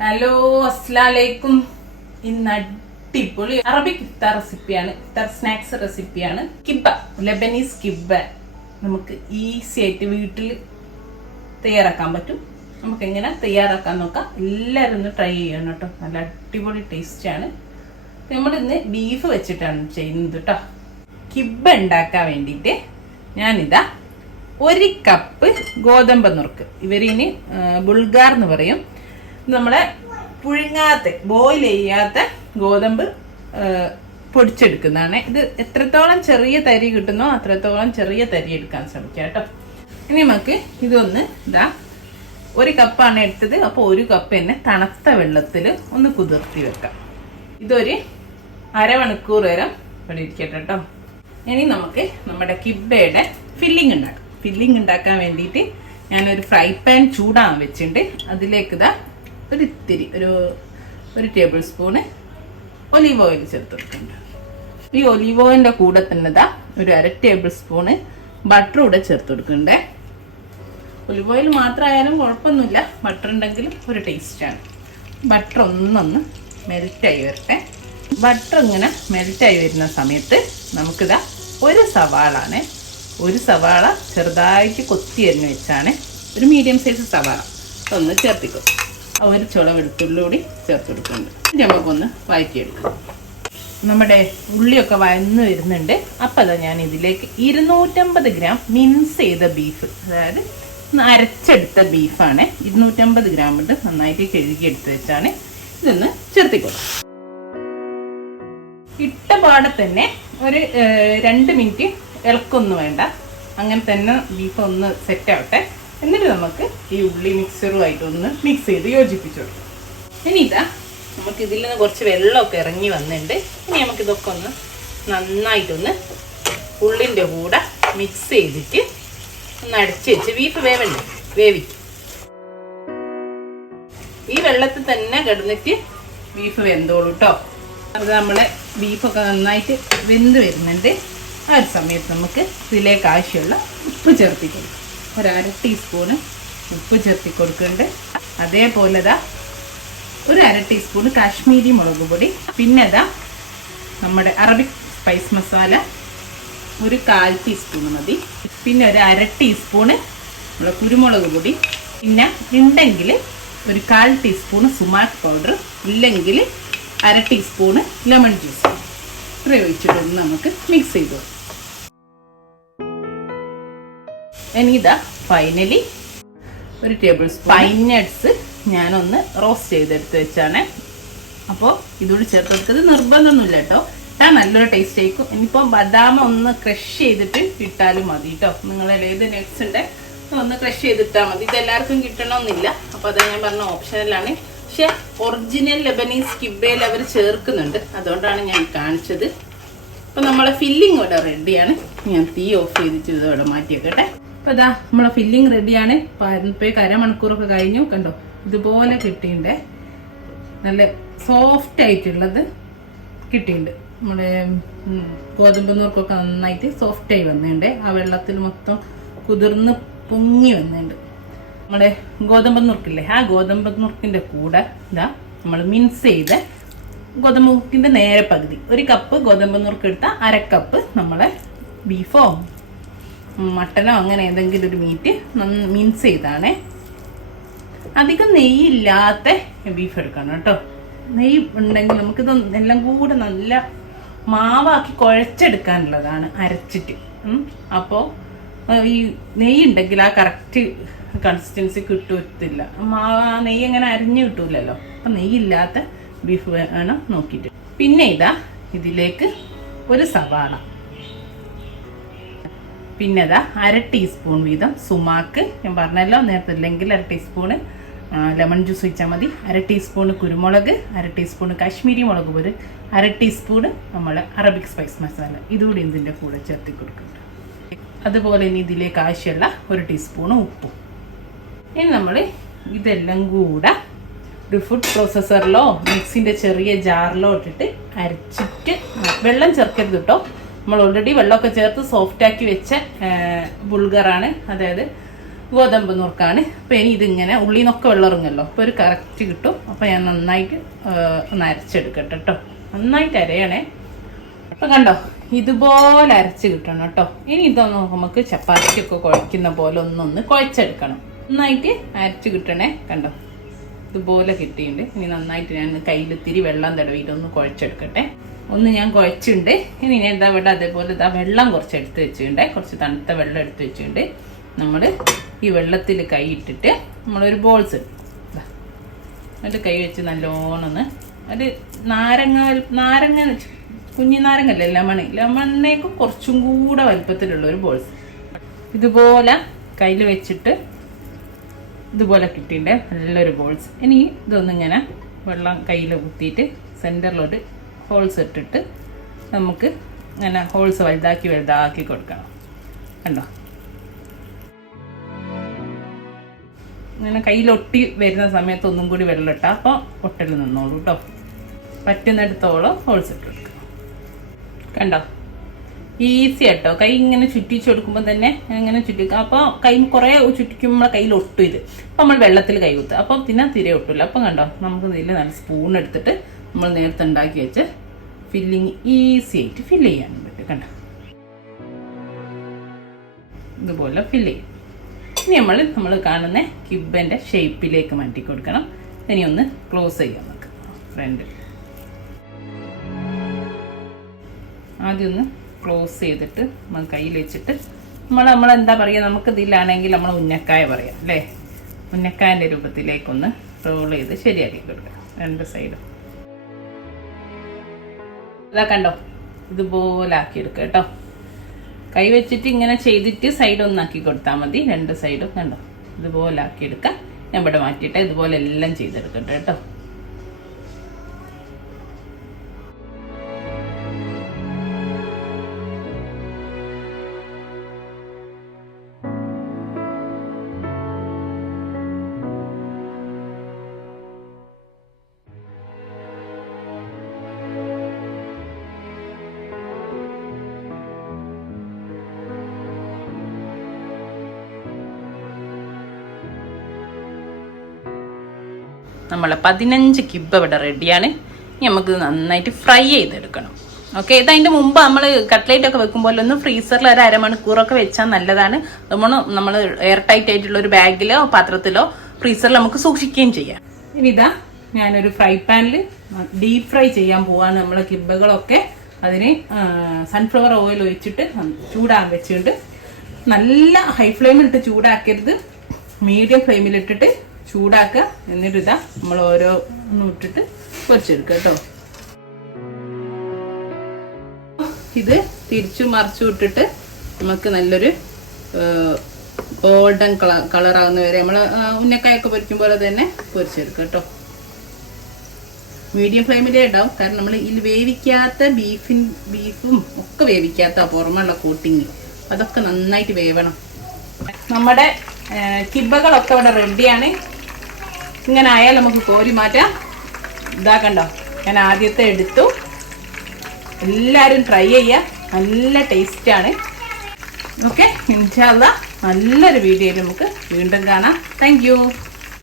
Hello അസ്സലാമലൈക്കും. ഇന്ന് അടിപൊളി അറബിക് ഇഫ്താർ റെസിപ്പിയാണ്, ഇഫ്താർ സ്നാക്സ് റെസിപ്പിയാണ്. കിബ്ബ, ലെബനീസ് കിബ്ബ നമുക്ക് ഈസി ആയിട്ട് വീട്ടിൽ തയ്യാറാക്കാൻ പറ്റും. നമുക്ക് എങ്ങനെ തയ്യാറാക്കാൻ നോക്കാം. എല്ലാവരും ഒന്ന് ട്രൈ ചെയ്യണം കേട്ടോ, നല്ല അടിപൊളി ടേസ്റ്റാണ്. നമ്മളിന്ന് ബീഫ് വെച്ചിട്ടാണ് ചെയ്യുന്നത് കേട്ടോ. കിബ്ബ ഉണ്ടാക്കാൻ വേണ്ടിയിട്ട് ഞാനിതാ 1 കപ്പ് ഗോതമ്പ് നുറുക്ക്, ഇവരിനി ബുൾഗാർ എന്ന് പറയും. നമ്മളെ പുഴുങ്ങാത്ത ബോയിൽ ചെയ്യാത്ത ഗോതമ്പ് പൊടിച്ചെടുക്കുന്നതാണ്. ഇത് എത്രത്തോളം ചെറിയ തരി കിട്ടുന്നോ അത്രത്തോളം ചെറിയ തരി എടുക്കാൻ ശ്രമിക്കാം കേട്ടോ. ഇനി നമുക്ക് ഇതൊന്ന് 1 കപ്പാണ് എടുത്തത്, അപ്പോൾ 1 കപ്പ് തന്നെ തണുത്ത വെള്ളത്തിൽ ഒന്ന് കുതിർത്തി വെക്കാം. ഇതൊരു അരമണിക്കൂർ നേരം ഇവിടെ ഇരിക്കട്ടെ കേട്ടോ. ഇനി നമുക്ക് നമ്മുടെ കിബ്ബയുടെ ഫില്ലിംഗ് ഉണ്ടാക്കാം. ഫില്ലിംഗ് ഉണ്ടാക്കാൻ വേണ്ടിയിട്ട് ഞാനൊരു ഫ്രൈ പാൻ ചൂടാൻ വെച്ചിട്ടുണ്ട്. അതിലേക്ക് ഒരിത്തിരി ഒരു ടേബിൾ സ്പൂണ് ഒലീവ് ഓയിൽ ചേർത്ത് കൊടുക്കുന്നുണ്ട്. ഈ ഒലീവ് ഓയിലിൻ്റെ കൂടെ തന്നെ ഒരു 1/2 ടേബിൾ സ്പൂണ് ബട്ടർ കൂടെ ചേർത്ത് കൊടുക്കുന്നുണ്ട്. ഒലിവ് ഓയിൽ മാത്രമായാലും കുഴപ്പമൊന്നുമില്ല, ബട്ടർ ഉണ്ടെങ്കിലും ഒരു ടേസ്റ്റാണ്. ബട്ടർ ഒന്നൊന്ന് മെൽറ്റായി വരട്ടെ. ബട്ടർ ഇങ്ങനെ മെൽറ്റായി വരുന്ന സമയത്ത് നമുക്കിതാ ഒരു സവാള ചെറുതായിട്ട് കൊത്തി അരിഞ്ഞ് വെച്ചാണ്, ഒരു മീഡിയം സൈസ് സവാള ഒന്ന് ചേർത്തിക്കും. ഒരു ചുള വെളുത്തുള്ളി ചേർത്ത് കൊടുക്കുന്നുണ്ട്. നമുക്കൊന്ന് വഴറ്റിയെടുക്കാം. നമ്മുടെ ഉള്ളിയൊക്കെ വഴന്ന് വരുന്നുണ്ട്. അപ്പം അതാ ഞാൻ ഇതിലേക്ക് 250 ഗ്രാം മിൻസ് ചെയ്ത ബീഫ്, അതായത് അരച്ചെടുത്ത ബീഫാണ്. 250 ഗ്രാം ഉണ്ട്, നന്നായിട്ട് കഴുകിയെടുത്ത് വെച്ചാണ്. ഇതൊന്ന് ചേർത്തിക്കൊള്ളു. ഇട്ട പാടെ തന്നെ ഒരു 2 മിനിറ്റ് ഇളക്കൊന്നും വേണ്ട, അങ്ങനെ തന്നെ ബീഫ് ഒന്ന് സെറ്റ് ആവട്ടെ. എന്നിട്ട് നമുക്ക് ഈ ഉള്ളി മിക്സറുമായിട്ട് ഒന്ന് മിക്സ് ചെയ്ത് യോജിപ്പിച്ചു കൊടുക്കാം. ഇനി നമുക്ക് ഇതിൽ നിന്ന് കുറച്ച് വെള്ളമൊക്കെ ഇറങ്ങി വന്നിട്ടുണ്ട്. ഇനി നമുക്കിതൊക്കെ ഒന്ന് നന്നായിട്ടൊന്ന് ഉള്ളിൻ്റെ കൂടെ മിക്സ് ചെയ്തിട്ട് ഒന്ന് അടച്ച് വെച്ച് ബീഫ് വേവിക്കും. ഈ വെള്ളത്തിൽ തന്നെ കിടന്നിട്ട് ബീഫ് വെന്തോളൂ കേട്ടോ. അത് നമ്മളെ ബീഫൊക്കെ നന്നായിട്ട് വെന്ത് വരുന്നുണ്ട്. ആ ഒരു സമയത്ത് നമുക്ക് ഇതിലേക്ക് ആവശ്യമുള്ള ഉപ്പ് ചേർത്തി കൊടുക്കും. ഒരു 1/2 ടീസ്പൂണ് ഉപ്പ് ചേർത്തി കൊടുക്കുന്നുണ്ട്. അതേപോലെ ഒരു 1/2 ടീസ്പൂണ് കാശ്മീരി മുളക് പൊടി, പിന്നെ നമ്മുടെ അറബിക് സ്പൈസ് മസാല ഒരു 1/4 ടീസ്പൂണ് മതി. പിന്നെ ഒരു 1/2 ടീസ്പൂണ് നമ്മുടെ കുരുമുളക് പൊടി, പിന്നെ ഉണ്ടെങ്കിൽ ഒരു 1/4 ടീസ്പൂണ് സുമാക് പൗഡർ, ഇല്ലെങ്കിൽ 1/2 ടീസ്പൂണ് ലെമൺ ജ്യൂസ് പ്രയോഗിച്ചിട്ടൊന്ന് നമുക്ക് മിക്സ് ചെയ്തു. ഇനി ഫൈനലി ഒരു ടേബിൾ സ്പൂൺ പൈൻ നട്ട്സ് ഞാനൊന്ന് റോസ്റ്റ് ചെയ്തെടുത്ത് വെച്ചാണ്. അപ്പോൾ ഇതുകൂടി ചേർത്ത് കൊടുത്തത് നിർബന്ധമൊന്നുമില്ല കേട്ടോ, ഇട്ടാൽ നല്ലൊരു ടേസ്റ്റ് ആയിരിക്കും. ഇനിയിപ്പോൾ ബദാം ഒന്ന് ക്രഷ് ചെയ്തിട്ട് ഇട്ടാലും മതി കേട്ടോ. നിങ്ങളെ ഏത് നട്ട്സ് ഉണ്ട് ഒന്ന് ക്രഷ് ചെയ്തിട്ടാൽ മതി. ഇതെല്ലാവർക്കും കിട്ടണമെന്നില്ല, അപ്പോൾ അത് ഞാൻ പറഞ്ഞ ഓപ്ഷനലാണ്. പക്ഷെ ഒറിജിനൽ ലെബനീസ് കിബ്ബയിൽ അവർ ചേർക്കുന്നുണ്ട്, അതുകൊണ്ടാണ് ഞാൻ കാണിച്ചത്. അപ്പോൾ നമ്മളെ ഫില്ലിംഗ് ഇവിടെ റെഡിയാണ്. ഞാൻ തീ ഓഫ് ചെയ്തിട്ട് ഇതോടെ മാറ്റി വെക്കട്ടെ. അപ്പോൾ നമ്മളെ ഫില്ലിംഗ് റെഡിയാണ്. ഇപ്പോൾ അരമണിക്കൂറൊക്കെ കഴിഞ്ഞു. കണ്ടോ, ഇതുപോലെ കിട്ടിയിട്ടുണ്ട്. നല്ല സോഫ്റ്റ് ആയിട്ടുള്ളത് കിട്ടിയിട്ടുണ്ട്. നമ്മുടെ ഗോതമ്പ് നുറുക്കൊക്കെ നന്നായിട്ട് സോഫ്റ്റായി വന്നിട്ടുണ്ട്. ആ വെള്ളത്തിൽ മൊത്തം കുതിർന്ന് പൊങ്ങി വന്നിട്ടുണ്ട്. നമ്മുടെ ഗോതമ്പ് നുറുക്കില്ലേ, ആ ഗോതമ്പ് നുറുക്കിൻ്റെ കൂടെ നമ്മൾ മിൻസ് ചെയ്ത് ഗോതമ്പ് നുറുക്കിൻ്റെ നേരെ പകുതി, 1 കപ്പ് ഗോതമ്പ് നുറുക്ക് എടുത്താൽ 1/2 കപ്പ് നമ്മളെ ബീഫോ മട്ടനോ അങ്ങനെ ഏതെങ്കിലും ഒരു മീറ്റ് മിൻസ് ചെയ്താണ്. അധികം നെയ്യില്ലാത്ത ബീഫ് എടുക്കണം കേട്ടോ. നെയ്യ് ഉണ്ടെങ്കിൽ നമുക്കിത് എല്ലാം കൂടെ നല്ല മാവാക്കി കുഴച്ചെടുക്കാനുള്ളതാണ് അരച്ചിട്ട്. അപ്പോൾ ഈ നെയ്യ് ഉണ്ടെങ്കിൽ ആ കറക്റ്റ് കൺസിസ്റ്റൻസി കിട്ടത്തില്ല. നെയ്യ് അങ്ങനെ അരിഞ്ഞു കിട്ടൂലല്ലോ. അപ്പം നെയ്യില്ലാത്ത ബീഫ് വേണം നോക്കിയിട്ട്. പിന്നെ ഇതിലേക്ക് ഒരു സവാള, പിന്നെ 1/2 ടീസ്പൂൺ വീതം സുമാക്ക്, ഞാൻ പറഞ്ഞല്ലോ നേരത്തെ, ഇല്ലെങ്കിൽ 1/2 ടീസ്പൂണ് ലെമൺ ജ്യൂസ് ഒഴിച്ചാൽ മതി. 1/2 ടീസ്പൂണ് കുരുമുളക്, 1/2 ടീസ്പൂണ് കാശ്മീരി മുളക് പൊടി, 1/2 ടീസ്പൂണ് നമ്മളെ അറബിക് സ്പൈസ് മസാല, ഇതുകൂടി ഇതിൻ്റെ കൂടെ ചേർത്തി കൊടുക്കുന്നുണ്ട്. അതുപോലെ ഇനി ഇതിലേക്ക് ആവശ്യമുള്ള 1 ടീസ്പൂണ് ഉപ്പും. ഇനി നമ്മൾ ഇതെല്ലാം കൂടെ ഒരു ഫുഡ് പ്രോസസ്സറിലോ മിക്സിൻ്റെ ചെറിയ ജാറിലോ ഇട്ടിട്ട് അരച്ചിട്ട്, വെള്ളം ചേർക്കരുത് കേട്ടോ. നമ്മൾ ഓൾറെഡി വെള്ളമൊക്കെ ചേർത്ത് സോഫ്റ്റാക്കി വെച്ച ബുൾഗറാണ്, അതായത് ഗോതമ്പ് നുറുക്കാണ്. അപ്പോൾ ഇനി ഇതിങ്ങനെ ഉള്ളിൽ നിന്നൊക്കെ വെള്ളം ഇറങ്ങുമല്ലോ, അപ്പോൾ ഒരു കറക്റ്റ് കിട്ടും. അപ്പോൾ ഞാൻ നന്നായിട്ട് ഒന്ന് അരച്ചെടുക്കട്ടെ കേട്ടോ. നന്നായിട്ട് അരയണേ. അപ്പം കണ്ടോ, ഇതുപോലെ അരച്ച് കിട്ടണം കേട്ടോ. ഇനി ഇതൊന്ന് നമുക്ക് ചപ്പാത്തിക്കൊക്കെ കുഴയ്ക്കുന്ന പോലെ ഒന്നൊന്ന് കുഴച്ചെടുക്കണം. നന്നായിട്ട് അരച്ച് കിട്ടണേ. കണ്ടോ, ഇതുപോലെ കിട്ടിയിട്ടുണ്ട്. ഇനി നന്നായിട്ട് ഞാൻ കയ്യിൽ ഇത്തിരി വെള്ളം തടവിയിട്ടൊന്ന് കുഴച്ചെടുക്കട്ടെ. ഒന്ന് ഞാൻ കുഴച്ചിട്ടുണ്ട്. ഇനി ഞാൻ എന്താ ഇവിടെ അതേപോലെ ഇതാ വെള്ളം കുറച്ച് എടുത്ത് വെച്ചിട്ടുണ്ട്. കുറച്ച് തണുത്ത വെള്ളം എടുത്ത് വെച്ചിട്ടുണ്ട്. നമ്മൾ ഈ വെള്ളത്തിൽ കൈ ഇട്ടിട്ട് നമ്മളൊരു ബോൾസ് എന്നിട്ട് കൈ വെച്ച് നല്ലോണം ഒന്ന് ഒരു നാരങ്ങ കുഞ്ഞി നാരങ്ങല്ലേ, ലെമണിനേക്കും കുറച്ചും കൂടെ വലുപ്പത്തിലുള്ള ഒരു ബോൾസ് ഇതുപോലെ കയ്യിൽ വെച്ചിട്ട് ഇതുപോലെ കിട്ടിയിട്ടുണ്ട്. നല്ലൊരു ബോൾസ്. ഇനി ഇതൊന്നിങ്ങനെ വെള്ളം കയ്യിൽ കുത്തിയിട്ട് സെൻറ്ററിലോട്ട് ഹോൾസ് ഇട്ടിട്ട് നമുക്ക് ഇങ്ങനെ ഹോൾസ് വലുതാക്കി കൊടുക്കണം. കണ്ടോ, ഇങ്ങനെ കയ്യിലൊട്ടി വരുന്ന സമയത്ത് ഒന്നും കൂടി വെള്ളം ഇട്ടാൽ അപ്പോൾ ഒട്ടൽ നിന്നോളൂ കേട്ടോ. പറ്റുന്നിടത്തോളം ഹോൾസ് ഇട്ട് കൊടുക്കുക. കണ്ടോ, ഈസി ആട്ടോ. കൈ ഇങ്ങനെ ചുറ്റിച്ച് കൊടുക്കുമ്പോൾ തന്നെ ഇങ്ങനെ ചുറ്റിക്കുക. അപ്പോൾ കൈ കുറേ ചുറ്റിക്കുമ്പോൾ നമ്മളെ കയ്യിൽ ഒട്ടും ഇത്. അപ്പം നമ്മൾ വെള്ളത്തിൽ കൈ കുത്തുക, അപ്പം പിന്നെ തിരെ ഒട്ടില്ല. അപ്പം കണ്ടോ, നമുക്ക് ഇതിൽ നല്ല സ്പൂൺ എടുത്തിട്ട് നമ്മൾ നേരത്തെ ഉണ്ടാക്കി വെച്ച് ഫില്ലിങ് ഈസി ആയിട്ട് ഫില്ല് ചെയ്യാനും പറ്റും. കണ്ടോ, ഇതുപോലെ ഫില്ല് ചെയ്യും. ഇനി നമ്മൾ കാണുന്ന കിബ്ബൻ്റെ ഷേപ്പിലേക്ക് മാറ്റി കൊടുക്കണം. ഇനി ഒന്ന് ക്ലോസ് ചെയ്യാം നമുക്ക്. ഫ്രണ്ട് ആദ്യം ഒന്ന് ക്ലോസ് ചെയ്തിട്ട് നമ്മൾ കയ്യിൽ വെച്ചിട്ട് നമ്മളെന്താ പറയുക, നമുക്ക് ഇതിലാണെങ്കിൽ നമ്മൾ ഉന്നക്കായ പറയാം അല്ലേ. ഉന്നക്കായൻ്റെ രൂപത്തിലേക്കൊന്ന് റോൾ ചെയ്ത് ശരിയാക്കി കൊടുക്കുക രണ്ട് സൈഡും. ഇതാ കണ്ടോ, ഇതുപോലെ ആക്കിയെടുക്കുക കേട്ടോ. കൈ വെച്ചിട്ട് ഇങ്ങനെ ചെയ്തിട്ട് സൈഡ് ഒന്നാക്കി കൊടുത്താൽ മതി. രണ്ട് സൈഡും കണ്ടോ, ഇതുപോലെ ആക്കിയെടുക്കുക. ഞാൻ ഇവിടെ മാറ്റിയിട്ട് ഇതുപോലെ എല്ലാം ചെയ്തെടുക്കട്ടെ കേട്ടോ. നമ്മളെ 15 കിബ്ബ ഇവിടെ റെഡിയാണ്. ഇനി നമുക്ക് നന്നായിട്ട് ഫ്രൈ ചെയ്തെടുക്കണം. ഓക്കെ, ഇതതിൻ്റെ മുമ്പ് നമ്മൾ കട്ട്ലേറ്റ് ഒക്കെ വെക്കുമ്പോൾ ഒന്ന് ഫ്രീസറിൽ ഒരു അരമണിക്കൂറൊക്കെ വെച്ചാൽ നല്ലതാണ്. നമ്മൾ എയർ ടൈറ്റ് ആയിട്ടുള്ള ഒരു ബാഗിലോ പാത്രത്തിലോ ഫ്രീസറിൽ നമുക്ക് സൂക്ഷിക്കുകയും ചെയ്യാം. ഇനി ഇതാ ഞാനൊരു ഫ്രൈ പാനിൽ ഡീപ് ഫ്രൈ ചെയ്യാൻ പോവാണ് നമ്മളെ കിബ്ബകളൊക്കെ. അതിന് സൺഫ്ലവർ ഓയിൽ ഒഴിച്ചിട്ട് ചൂടാൻ വെച്ചിട്ട് നല്ല ഹൈ ഫ്ലെയിമിലിട്ട് ചൂടാക്കരുത്, മീഡിയം ഫ്ലെയിമിലിട്ടിട്ട് ചൂടാക്കുക. എന്നിട്ട് ഇതാ നമ്മൾ ഓരോന്നും ഇട്ടിട്ട് പൊരിച്ചെടുക്കുക കേട്ടോ. ഇത് തിരിച്ചു മറിച്ചു ഇട്ടിട്ട് നമുക്ക് നല്ലൊരു ഗോൾഡൻ കളറാകുന്ന വരെ നമ്മൾ ഉന്നക്കായൊക്കെ പൊരിക്കും പോലെ തന്നെ പൊരിച്ചെടുക്കുക കേട്ടോ. മീഡിയം ഫ്ലെയിമിലേ ഉണ്ടാവും, കാരണം നമ്മൾ ഇതിൽ വേവിക്കാത്ത ബീഫും ഒക്കെ വേവിക്കാത്ത പുറമുള്ള കോട്ടിങ് അതൊക്കെ നന്നായിട്ട് വേവണം. നമ്മുടെ കിബ്ബകളൊക്കെ ഇവിടെ റെഡിയാണ്. ഇങ്ങനെ ആയാൽ നമുക്ക് കോരി മാറ്റാം. ഇതാ കണ്ടോ, ഞാൻ ആദ്യത്തെ എടുത്തു. എല്ലാവരും ട്രൈ ചെയ്യുക, നല്ല ടേസ്റ്റാണ്. ഓക്കെ, ഇൻഷാ അല്ലാഹ് നല്ലൊരു വീഡിയോയിൽ നമുക്ക് വീണ്ടും കാണാം. Thank you.